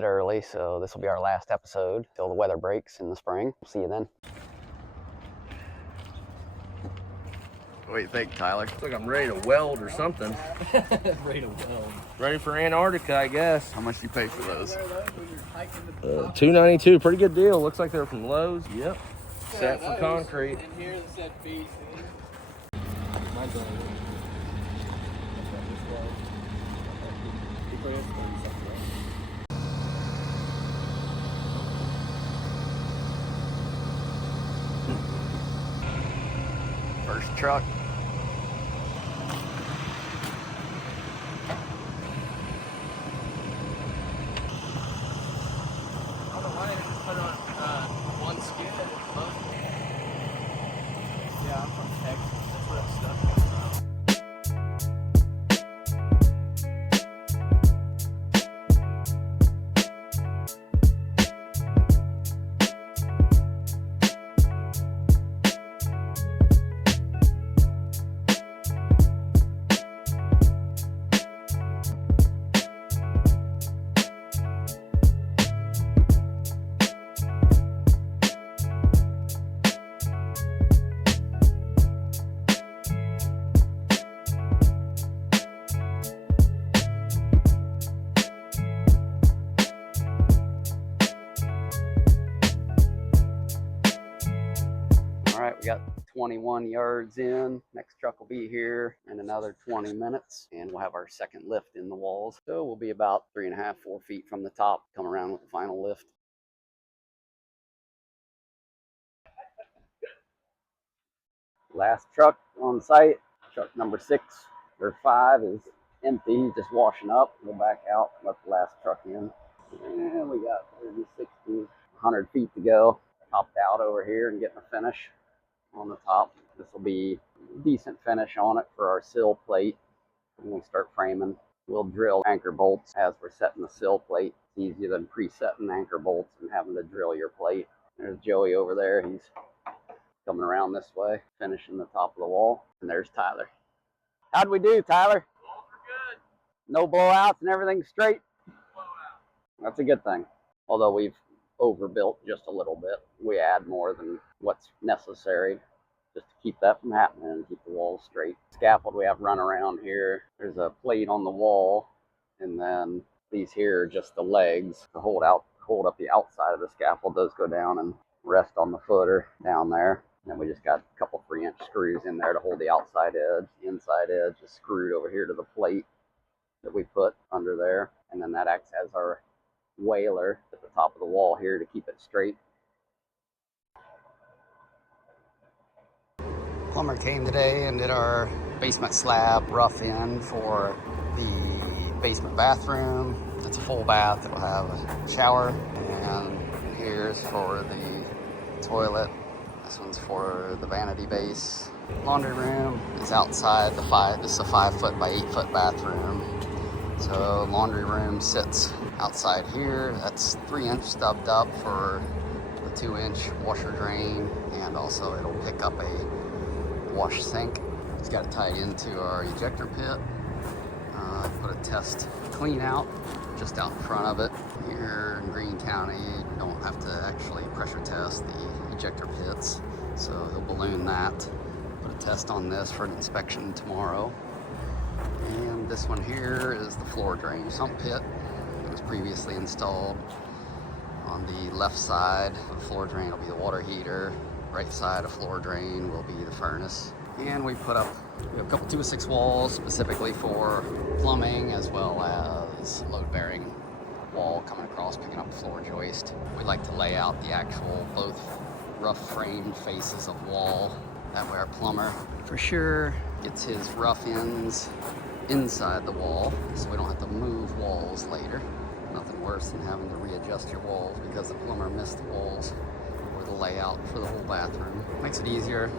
bit early, so this will be our last episode till the weather breaks in the spring. See you then. What do you think, Tyler? Looks like I'm ready to weld or something. Ready to weld. Ready for Antarctica, I guess. How much do you pay for those? $2.92, pretty good deal. Looks like they're from Lowe's. Yep. Set for concrete. And here's the set piece. Mine's only First truck. I don't know why they just put it on one skid and it's both. Yeah, I'm from Texas. That's where that stuff comes from. All right, we got 21 yards in. Next truck will be here in another 20 minutes, and we'll have our second lift in the walls. So we'll be about 3.5, 4 feet from the top, come around with the final lift. Last truck on site, truck number 6 or 5 is empty, just washing up. Go back out, let the last truck in. And we got 30, 60, 100 feet to go. Topped out over here and getting a finish on the top. This will be a decent finish on it for our sill plate. When we start framing, we'll drill anchor bolts as we're setting the sill plate. It's easier than pre-setting anchor bolts and having to drill your plate. There's Joey over there. He's coming around this way, finishing the top of the wall. And there's Tyler. How'd we do, Tyler? All for good. No blowouts and everything's straight? Blowout. That's a good thing. Although we've overbuilt just a little bit. We add more than what's necessary just to keep that from happening and keep the walls straight. Scaffold we have run around here. There's a plate on the wall, and then these here are just the legs to hold up the outside of the scaffold. Those go down and rest on the footer down there. And then we just got a couple 3-inch screws in there to hold the outside edge. The inside edge is screwed over here to the plate that we put under there, and then that acts as our whaler at the top of the wall here to keep it straight. Plumber came today and did our basement slab rough in for the basement bathroom. It's a full bath. It'll have a shower, and here's for the toilet. This one's for the vanity base. Laundry room is outside this is a 5-foot by 8-foot bathroom. So laundry room sits outside here. That's 3-inch stubbed up for the 2-inch washer drain, and also it'll pick up a wash sink. It's got it tied into our ejector pit. I put a test clean out just out in front of it. Here in Greene County, you don't have to actually pressure test the ejector pits, so he'll balloon that. Put a test on this for an inspection tomorrow. And this one here is the floor drain sump pit. It was previously installed. On the left side of the floor drain will be the water heater. Right side of floor drain will be the furnace. And we have a couple 2-6 walls specifically for plumbing, as well as load-bearing wall coming across, picking up floor joist. We like to lay out the actual both rough framed faces of wall. That way our plumber for sure gets his rough ends inside the wall, so we don't have to move walls later. Nothing worse than having to readjust your walls because the plumber missed the walls or the layout for the whole bathroom. Makes it easier,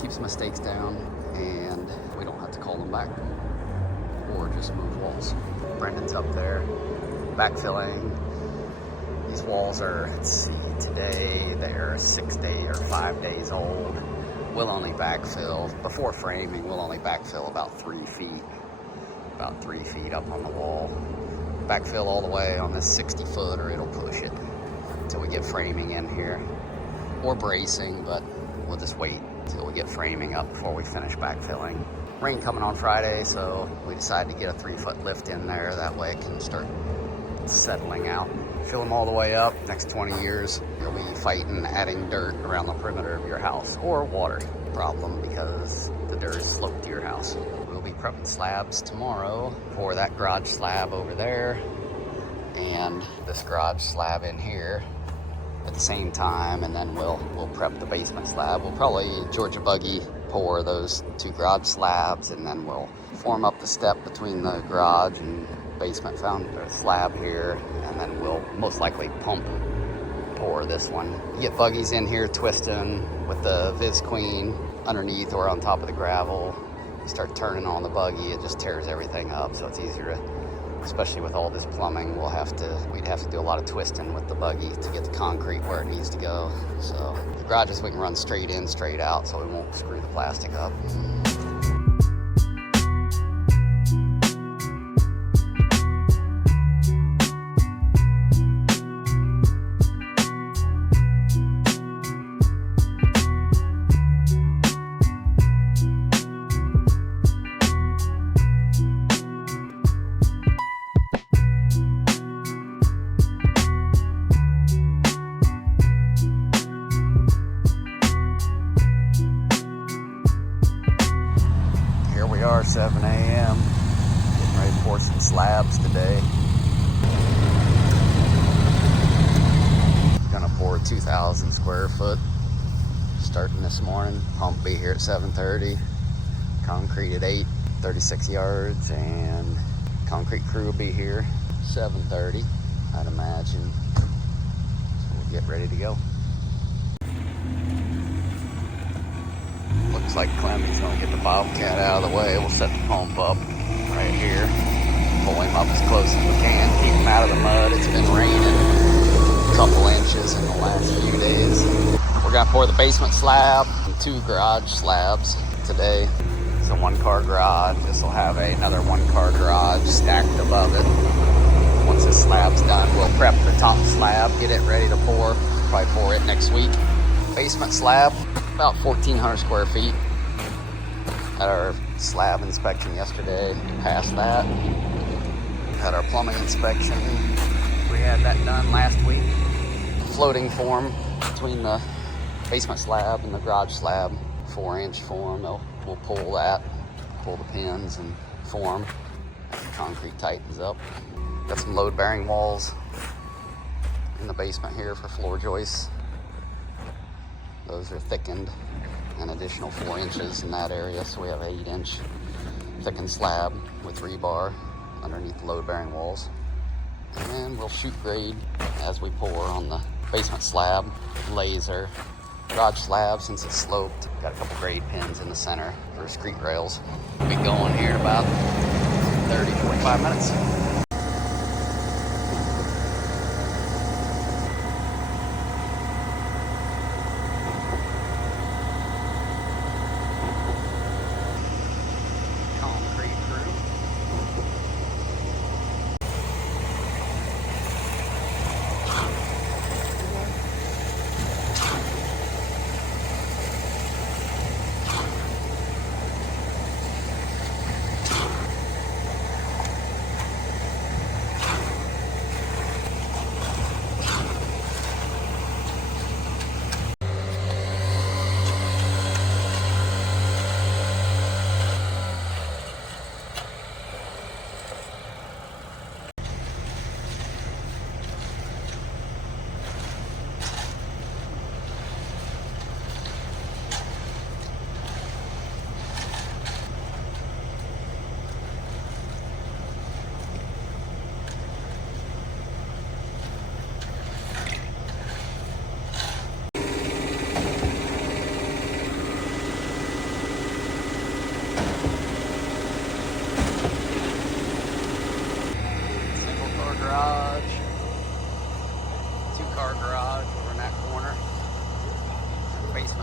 keeps mistakes down, and we don't have to call them back or just move walls. Brendan's up there backfilling. These walls are, let's see, today they're 6 days or 5 days old. We'll only backfill, before framing, we'll only backfill about 3 feet. About 3 feet up on the wall. backfill all the way on this 60 foot or it'll push it until we get framing in here. Or bracing, but we'll just wait until we get framing up before we finish backfilling. Rain coming on Friday, so we decided to get a 3-foot lift in there. That way it can start settling out. Fill them all the way up. Next 20 years, you'll be fighting adding dirt around the perimeter of your house, or water problem because the dirt is sloped to your house. We'll be prepping slabs tomorrow for that garage slab over there and this garage slab in here at the same time, and then we'll prep the basement slab. We'll probably Georgia buggy pour those 2 garage slabs, and then we'll form up the step between the garage and basement slab here, and then we'll most likely pump pour this one. You get buggies in here twisting with the Viz Queen underneath or on top of the gravel. You start turning on the buggy, it just tears everything up, so it's easier to, especially with all this plumbing, we'd have to do a lot of twisting with the buggy to get the concrete where it needs to go. So the garages we can run straight in, straight out, so we won't screw the plastic up. We are 7 a.m. Getting ready to pour some slabs today. Gonna pour 2,000 square foot starting this morning. Pump be here at 7:30. Concrete at 8, 36 yards, and concrete crew will be here 7:30, I'd imagine. So we'll get ready to go. Looks like Clemmy's gonna get the Bobcat out of the way. We'll set the pump up right here. Pull him up as close as we can. Keep him out of the mud. It's been raining a couple inches in the last few days. We're gonna pour the basement slab and 2 garage slabs today. It's a 1-car garage. This will have another 1-car garage stacked above it. Once this slab's done, we'll prep the top slab, get it ready to pour. Probably pour it next week. Basement slab, about 1,400 square feet. Had our slab inspection yesterday, passed that. Had our plumbing inspection. We had that done last week. Floating form between the basement slab and the garage slab, 4-inch form. We'll pull that, pull the pins and form. The concrete tightens up. Got some load-bearing walls in the basement here for floor joists. Those are thickened an additional 4 inches in that area, so we have an 8-inch thickened slab with rebar underneath the load-bearing walls. And we'll shoot grade as we pour on the basement slab, laser. Garage slab, since it's sloped, got a couple grade pins in the center for screed rails. We'll be going here in about 30, 45 minutes.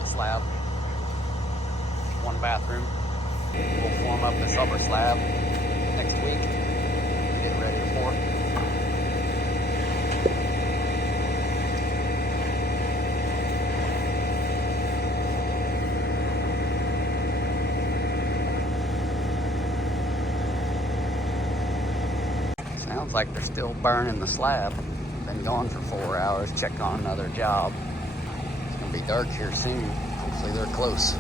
Slab, 1 bathroom. We'll form up this upper slab next week. Get ready to pour. like they're still burning the slab. Been gone for 4 hours, check on another job. It's gonna be dark here soon. Hopefully they're close.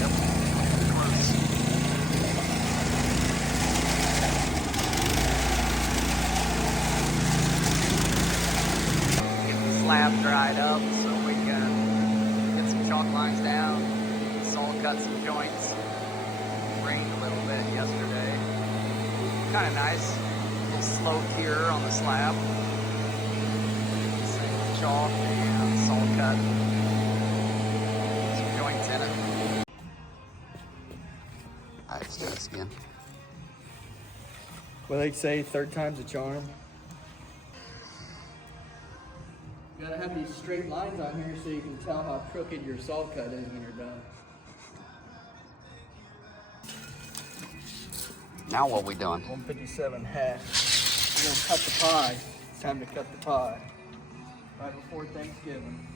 Yep, close. Get the slab dried up so we can get some chalk lines down, saw cut some joints. Rained a little bit yesterday. Kind of nice. A little slow cure on the slab. Some chalk and salt cut. Some joints in it. Alright, let's do this again. Well, they say third time's a charm. You gotta have these straight lines on here so you can tell how crooked your salt cut is when you're done. Now what we doing? 157 half. We're gonna cut the pie. It's time to cut the pie. Right before Thanksgiving.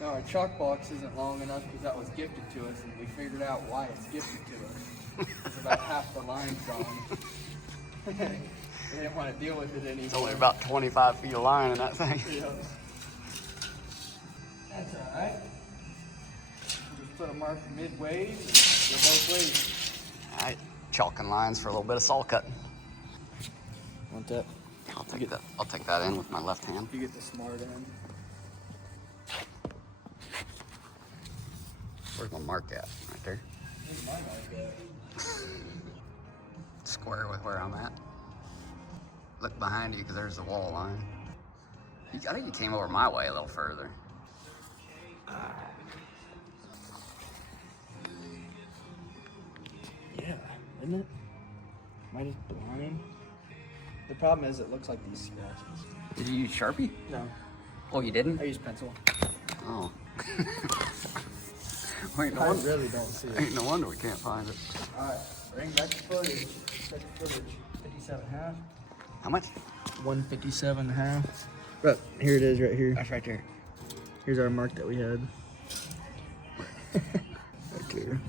Now our chalk box isn't long enough because that was gifted to us, and we figured out why it's gifted to us. It's about half the line's gone. We didn't want to deal with it anymore. It's only about 25 feet of line in that thing. Yeah. That's alright. Just put a mark midways and go both ways. Alright, chalking lines for a little bit of salt cutting. Want that? I'll take that. I'll take that in with my left hand. You get the smart end. Where's my mark at? Right there. Where's my mark at? Square with where I'm at. Look behind you because there's the wall line. I think you came over my way a little further. Yeah, isn't it? Am I just blind? The problem is it looks like these scratches. Did you use Sharpie? No, Oh, you didn't? I use pencil. Oh. Wait, no I wonder. really don't see it. Ain't no wonder we can't find it. Alright, bring back the footage. Check the footage. 57 half. How much? 157 half. But here it is right here. That's right there. Here's our mark that we had. Right there.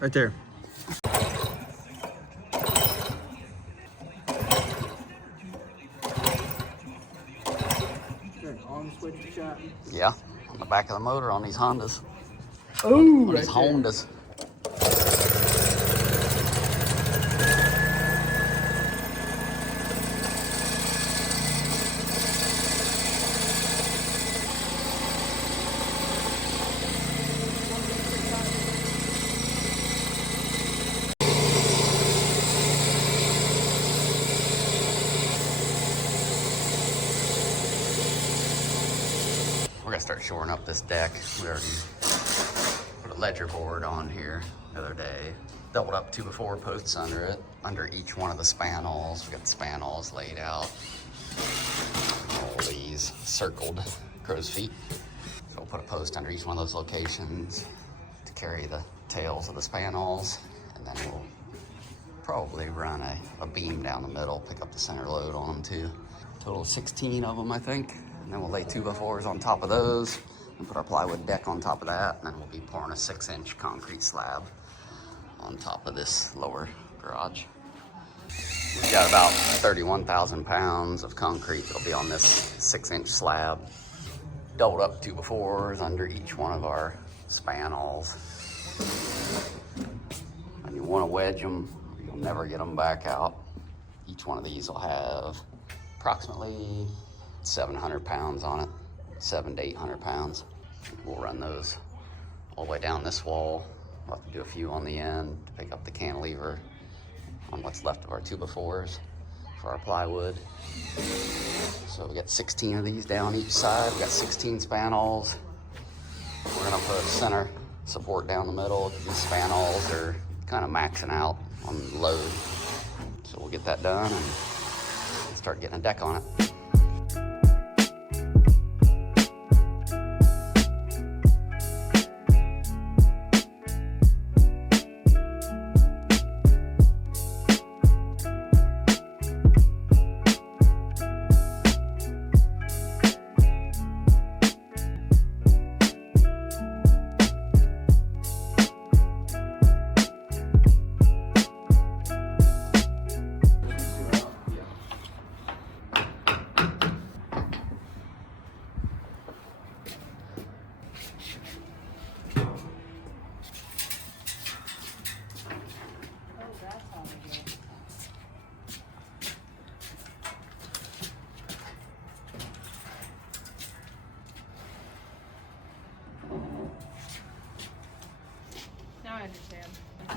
Right there. On switch shot. Yeah, on the back of the motor on these Hondas. Oh, On right these there. Hondas. We're gonna start shoring up this deck. We already put a ledger board on here the other day. Doubled up 2x4 posts under it, under each one of the spanholes. We got the spanholes laid out. All these circled crow's feet. So we'll put a post under each one of those locations to carry the tails of the spanholes. And then we'll probably run a beam down the middle, pick up the center load on them too. Total of 16 of them, I think. And then we'll lay 2x4s on top of those and put our plywood deck on top of that. And then we'll be pouring a 6-inch concrete slab on top of this lower garage. We've got about 31,000 pounds of concrete that'll be on this 6-inch slab. Doubled up 2x4s under each one of our spanholes. And you want to wedge them, you'll never get them back out. Each one of these will have approximately 700 pounds on it, 700 to 800 pounds. We'll run those all the way down this wall. We'll have to do a few on the end to pick up the cantilever on what's left of our 2x4s for our plywood. So we got 16 of these down each side. We got 16 spanholes. We're gonna put a center support down the middle. These spanholes are kind of maxing out on load. So we'll get that done and start getting a deck on it.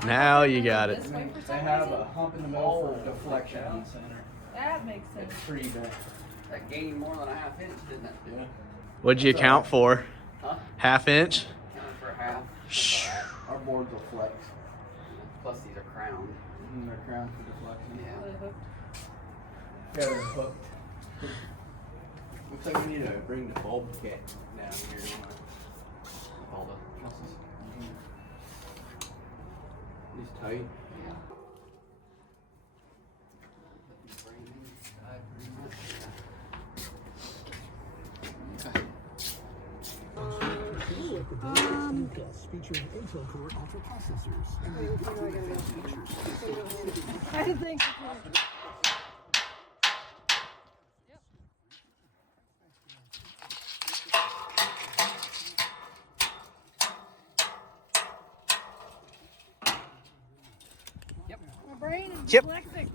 Now you got it. And then they have a hump in the middle for deflection in the center. That makes sense. It's pretty big. That gained more than a half inch, didn't it? Yeah. What'd you count for? Huh? Half inch? Counted for a half. Our boards will flex. Plus these are crowned. And they're crowned for deflection. Yeah. Yeah, they're hooked. Looks like we need to bring the bulb kit down here. All the trusses. He's tight. Yeah. Okay. Featuring Intel Core Ultra processors and advanced features. I think. My brain is Yep. dyslexic.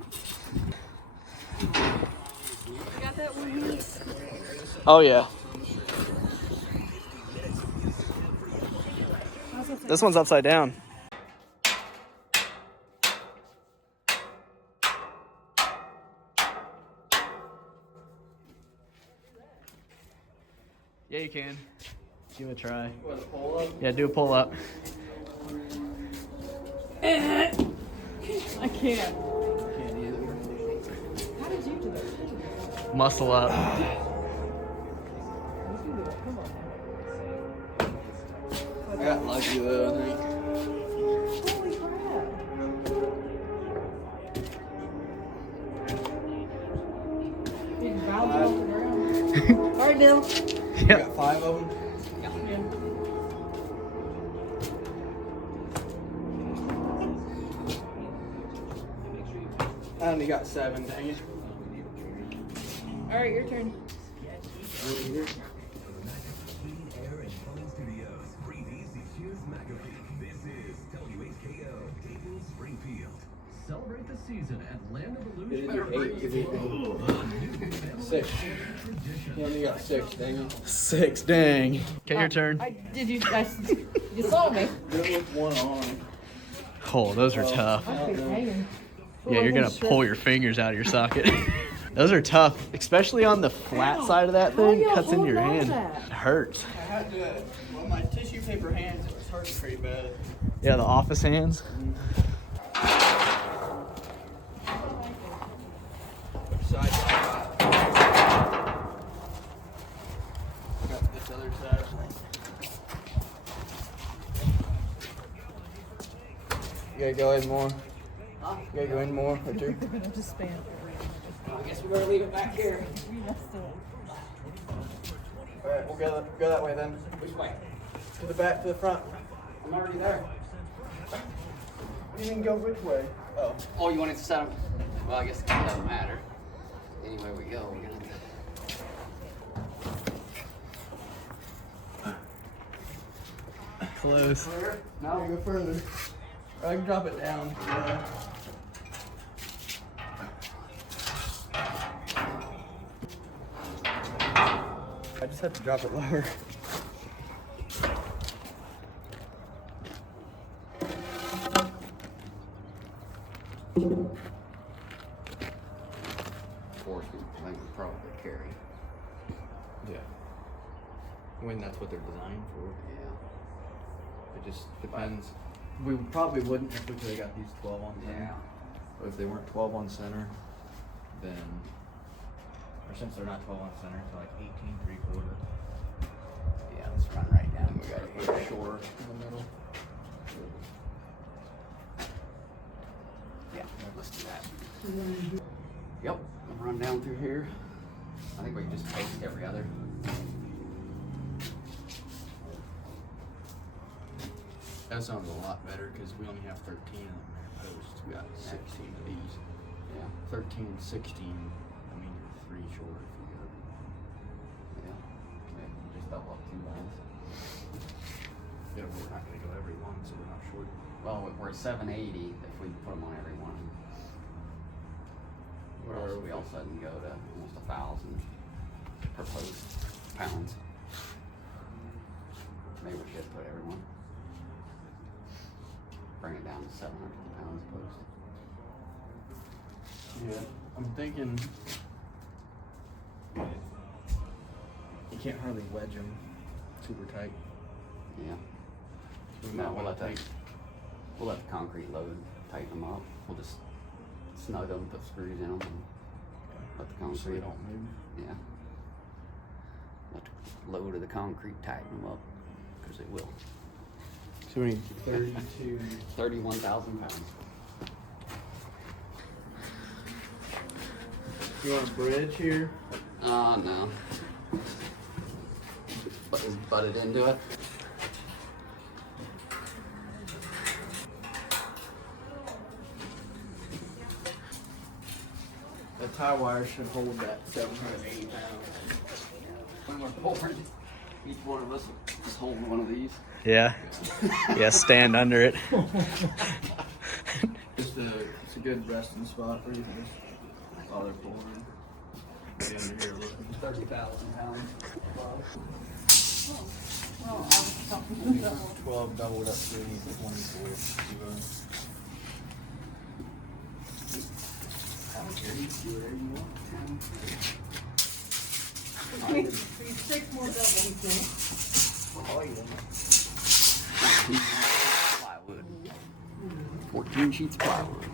You got that one here? Oh yeah. This one's upside down. Yeah, you can. Give it a try. What, a pull up? Yeah, do a pull up. I can't. Can't either. How did you do that? Muscle up. I got lucky though, I think. Holy crap. Big valve off the ground. All right, Bill. You got 5 of them? I only got 7, dang it. All right, your turn. Celebrate the season at Land of Did Illusion. it do 8? 6. You only got 6, dang it. 6, dang. Okay, your turn. You saw me. Do it with one on. Oh, those are tough. I keep hanging. Yeah, you're gonna pull your fingers out of your socket. Those are tough, especially on the flat side of that How thing. you Cuts in your hold on hand. to that? It hurts. I had to, well, my tissue paper hands, it was hurting pretty bad. Yeah, the office hands. Side. Got this other side. You gotta go in more. Huh? You gotta go in more or 2. I'm just span. I guess we better leave it back here. Alright, we'll go that way then. Which way? To the back, to the front. I'm already there. You didn't go which way? Oh. Oh, you wanted to set them? Well, I guess it doesn't matter. Anywhere we go, we're gonna have to... Close. Clear? No, go further. Or I can drop it down. Yeah. I just have to drop it lower. Force we would probably carry. Yeah. When that's what they're designed for. Yeah. It just depends. We probably wouldn't if we could have got these 12 on center. Yeah. But if they weren't 12 on center, then, or since they're not 12 on center, it's like 18 3/4. Yeah, let's run right down. We gotta put a shore in the middle. Yeah, let's do that. Yep, we'll run down through here. I think we can just post every other. That sounds a lot better because we only have 13 of them there posts. We got 16 of these. Yeah. 13 and 16. I mean, you're 3 short if you go. Yeah. Maybe just double up 2 lines. Yeah, we're not gonna go every one, so we're not short. Well, we're at 780 if we put them on every one. Or else we all of a sudden go to almost 1,000 per post pounds. Maybe we should put every one. bring it down to 750 pounds post. Yeah, I'm thinking you can't hardly wedge them super tight. Yeah. So we No, might we'll want let to we'll let the concrete load tighten them up. We'll just snug them, put screws in them, and let the concrete. so they don't move. Yeah. Let the load of the concrete tighten them up, because it will. So we need 32. 31,000 pounds. You want a bridge here? No. Just butt it into it. The tie wire should hold that 780 pounds. When we're pouring, each one of us is holding one of these. Yeah. Yeah, stand under it. It's a good resting spot for you just while they're pouring. Be under here looking. 30,000 pounds. 12 doubled up to 24. Six more doubles now. Plywood. 14 sheets of plywood.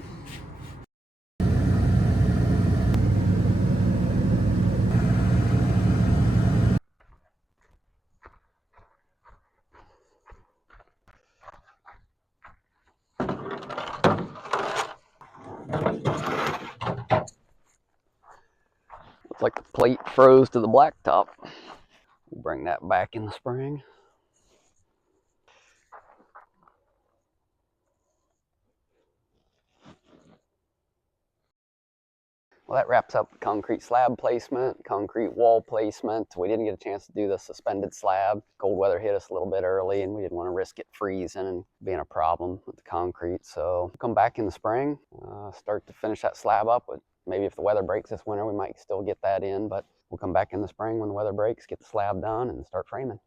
Looks like the plate froze to the blacktop. We'll bring that back in the spring. Well, that wraps up concrete slab placement, concrete wall placement. We didn't get a chance to do the suspended slab. Cold weather hit us a little bit early and we didn't want to risk it freezing and being a problem with the concrete. So we'll come back in the spring, start to finish that slab up. But maybe if the weather breaks this winter, we might still get that in, but we'll come back in the spring when the weather breaks, get the slab done and start framing.